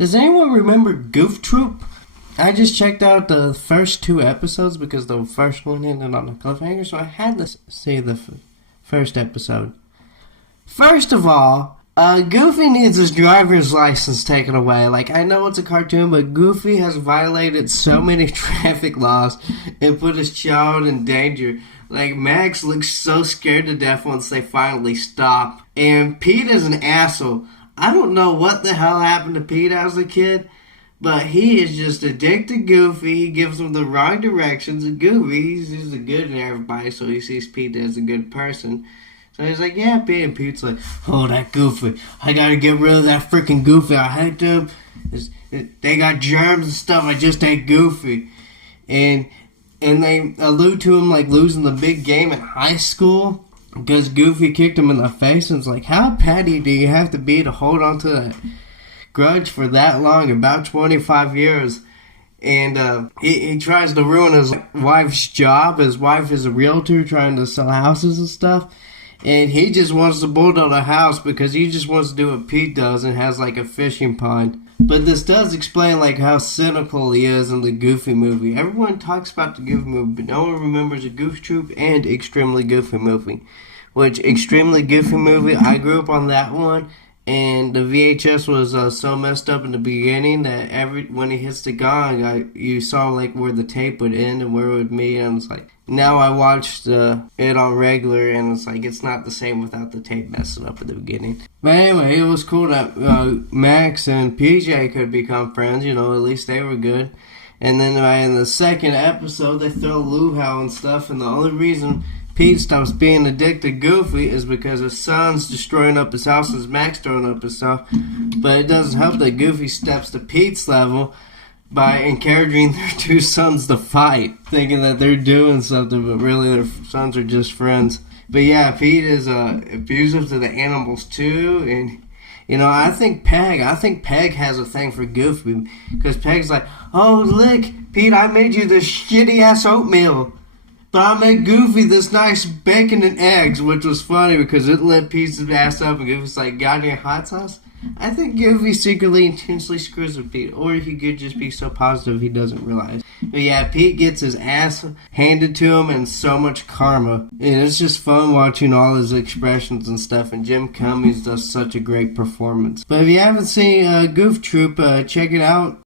Does anyone remember Goof Troop? I just checked out the first 2 episodes because the first one ended on a cliffhanger, so I had to see the first episode. First of all, Goofy needs his driver's license taken away. Like, I know it's a cartoon, but Goofy has violated so many traffic laws and put his child in danger. Like, Max looks so scared to death once they finally stop. And Pete is an asshole. I don't know what the hell happened to Pete as a kid, but he is just addicted to Goofy. He gives him the wrong directions. And Goofy, he's just a good in everybody, so he sees Pete as a good person. So he's like, yeah, Pete. And Pete's like, oh, that Goofy. I gotta get rid of that freaking Goofy. I hate them. They got germs and stuff. I just hate Goofy. And they allude to him, like, losing the big game in high school because Goofy kicked him in the face. And it's like, how petty do you have to be to hold on to that grudge for that long, about 25 years? And he tries to ruin his wife's job. His wife is a realtor trying to sell houses and stuff. And he just wants to bulldoze a house because he just wants to do what Pete does and has like a fishing pond. But this does explain like how cynical he is in the Goofy movie. Everyone talks about the Goofy movie, but no one remembers a Goof Troop and Extremely Goofy movie. Which, Extremely Goofy movie, I grew up on that one. And the VHS was so messed up in the beginning that when he hits the gong, you saw like where the tape would end and where it would meet. And it's like, now I watched it on regular, and it's like it's not the same without the tape messing up at the beginning. But anyway, it was cool that Max and PJ could become friends. You know, at least they were good. And then in the second episode, they throw luau and stuff, and the only reason Pete stops being addicted to Goofy is because his son's destroying up his house, and Max throwing up his stuff. But it doesn't help that Goofy steps to Pete's level by encouraging their 2 sons to fight, thinking that they're doing something, but really their sons are just friends. But yeah, Pete is abusive to the animals too, and you know, I think Peg has a thing for Goofy, because Peg's like, oh look, Pete, I made you this shitty ass oatmeal. But I made Goofy this nice bacon and eggs, which was funny because it lit Pete's ass up, and Goofy's like, got any hot sauce? I think Goofy secretly intentionally screws with Pete, or he could just be so positive he doesn't realize. But yeah, Pete gets his ass handed to him and so much karma. And it's just fun watching all his expressions and stuff, and Jim Cummings does such a great performance. But if you haven't seen Goof Troop, check it out.